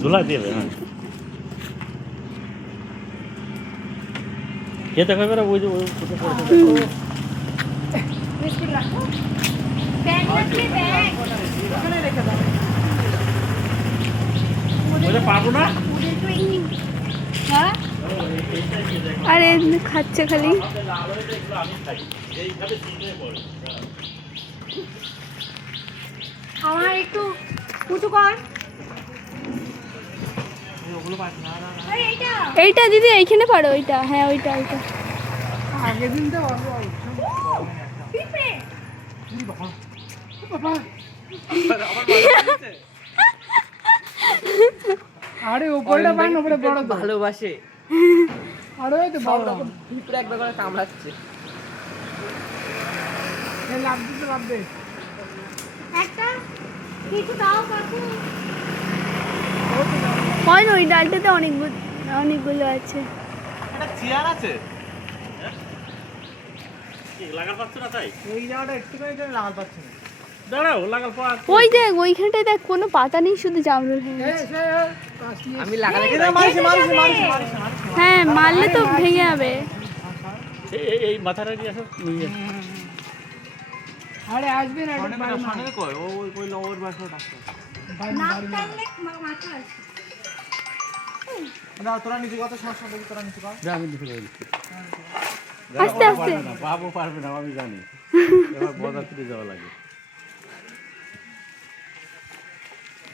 ঝোলা দেবে হ্যাঁ খেতে খাবে না ওই যে পাবো না আরে খাচ্ছে খালি আমার একটু উঁচু কর এইটা দিদি এইখানে পারো ওইটা হ্যাঁ ওইটা ওইটা আগের দিন তো আরে উপরটা পান উপরে বড় ভালোবাসে আরে তো বড় ভিতরে একবার করে কামড়াচ্ছে লাভ দিতে লাভ দে একটা কিছু দাও কাকু হয় না ওই ডালটাতে অনেকগুলো আছে একটা চেয়ার আছে লাগাল পাচ্ছ না তাই এই জায়গাটা একটু করে লাগাল পাচ্ছে না দাঁড়াও লাগাল পা ওই দেখ ওইখানটায় দেখ কোনো পাতা নেই শুধু জামরুল হয়ে গেছে আমি লাগালে হ্যাঁ মারলে তো ভেঙে যাবে এই মাথাটা দিয়ে আসো আরে আসবে না সামনে কই ওই ওর বাসা ডাক্তার নাক টানলে মাথা আসে না তোরা নিচে কত সমস্যা দেখি তোরা নিচে কর আমি দেখে দিচ্ছি আস্তে আস্তে বাবু পারবে না আমি জানি এবার বাজার থেকে যাওয়া লাগে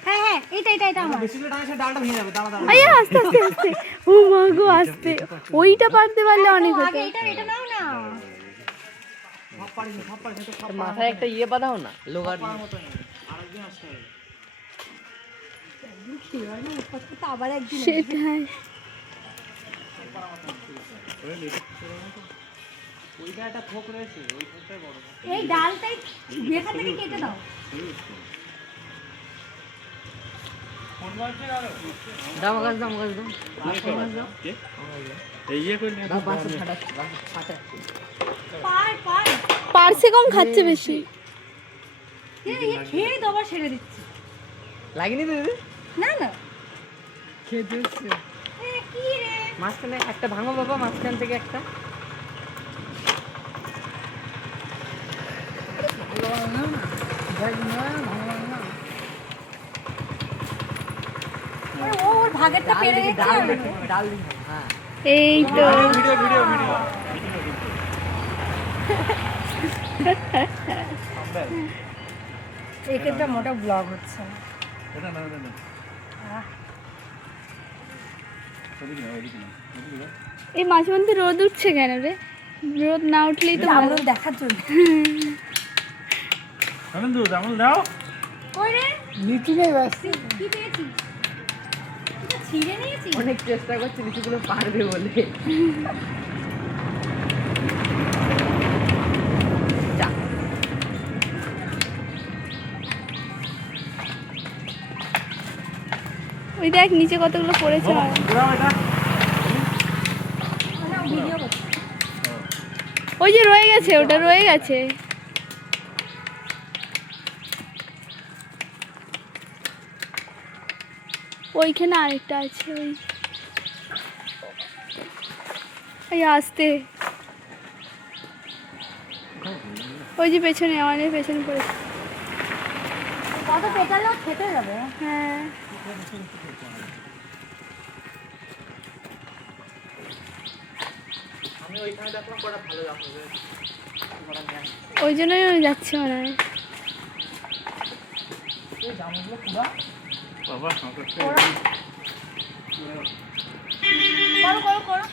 হ্যাঁ হ্যাঁ এটা আমার বেশি করে টানলে ডালটা ভেঙে যাবে দাঁড়া দাঁড়া আরে আস্তে আস্তে আস্তে ও মা গো আস্তে ওইটা পারতে পারলে অনেক হতো আগে এটা নাও না মাথায় একটা ইয়ে বাঁধাও না লোগার আবার একদিন সেটাই ওইটা একটা থোক রয়েছে ওই থোকটাই বড় এই ডালটাই বেখা থেকে কেটে দাও দাম গাছ দাও এই ইয়ে করে নিয়ে বাস ফাটা পার পার্সে কম খাচ্ছে বেশি এই খেয়ে দাও আবার ছেড়ে দিচ্ছি লাগেনি তো দিদি না না খেতে হচ্ছে কি রে মাঝখানে একটা ভাঙো বাবা মাঝখান থেকে একটা ওর ভাগেরটা পেরে গেছে ডাল দিন হ্যাঁ এই তো ভিডিও একেরটা মোটা ব্লগ হচ্ছে এটা না ওইদিকে না এই মাঝে মধ্যে রোদ উঠছে কেন রে রোদ না উঠলেই তো ভালো জামরুল দেখার জন্য আনন্দ জামুল দাও কই রে নিচু নেই বাস কি পেয়েছিস এটা ছিঁড়ে নিয়েছিস অনেক চেষ্টা করছি নিচুগুলো পারবে বলে যা ওই দেখ নিচে কতগুলো পড়েছে ঘোরাও এটা ভিডিও করছি ওই যে রয়ে গেছে ওটা রয়ে গেছে ওইখানে আরেকটা আছে ওই আসতে ওই যে পেছনে আমাদের পেছনে পড়েছে কত পেটালো খেতে যাবে হ্যাঁ আমি ওইখানে দেখলাম কটা ভালো যাচ্ছে ওই জন্যই যাচ্ছে মনে হয় জামগুলো পুরা বাবা করো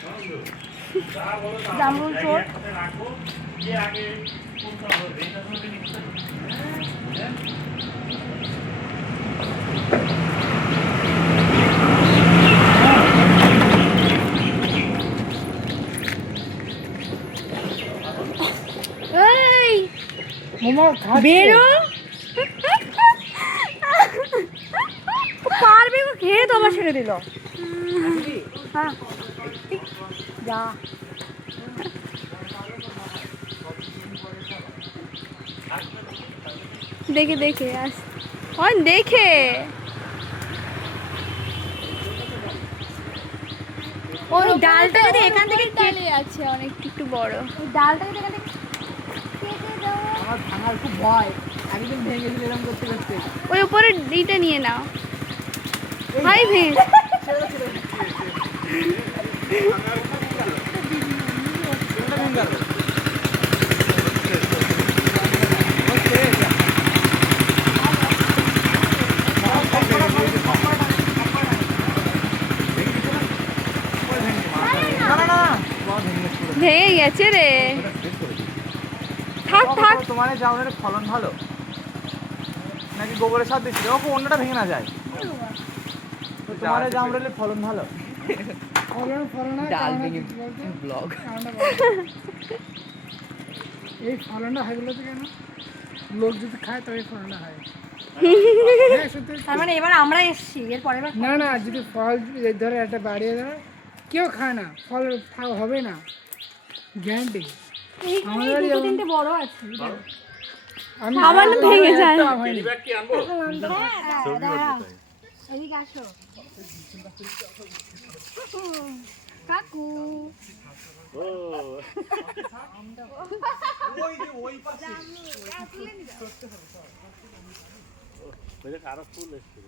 জামরুল চোর রাখো যে আগে কোনটা হবে এটা ধরে নিতে এই মোমো বেরো পারবে ও খেয়ে তো আবার ছেড়ে দিল হ্যাঁ যা দেখে দেখে আস অন দেখে ওই ডালটা যদি এখান থেকে ডালে আছে অনেক একটু বড়। ওই ডালটা যদি এখান থেকে কেটে দাও। আমার ভাঙার খুব ভয়, একদিন ভেঙে গেছিল এরকম করতে করতে। ওই উপরে ডিটা নিয়ে নাও। ভাই ভেঙে ভেঙে গেছে রে। থাক থাক তোমার জামরুলের ফলন ভালো নাকি গোবরের সার দিচ্ছিল? ওকে অন্যটা ভেঙে না যায়। তোমার জামরুলের ফলন ভালো। ডাল ভেঙে ব্লগ। এই ফলনটা হয় বলতে কেন? লোক যদি খায় তবে ফলনটা হয়। তার মানে এবার আমরা এসছি, এরপরে না না, যদি ফল ধরে একটা বাড়িয়ে ধরে কেউ খায় না, ফল হবে না, গ্যারান্টি। আমাদের দুটো তিনটে বড় আছে, আমার না ভেঙে যায়। ব্যাগ কি আনবো? এদিকে আসো কাকু। ও ওই যে আরো ফুল এসছে।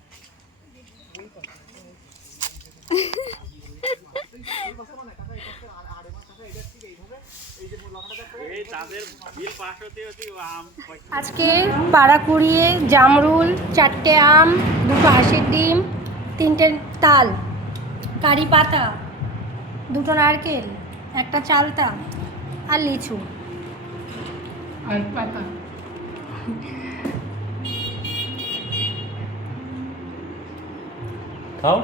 এই তাদের বিল পাস হতে হতে আম আজকে পাড়া কুড়িয়ে জামরুল, 4টে আম, 2টো হাঁসের ডিম, 3টে তাল, কারি পাতা, 2টো নারকেল, 1টা চালতা আর লিচু আর পাতা। খাও।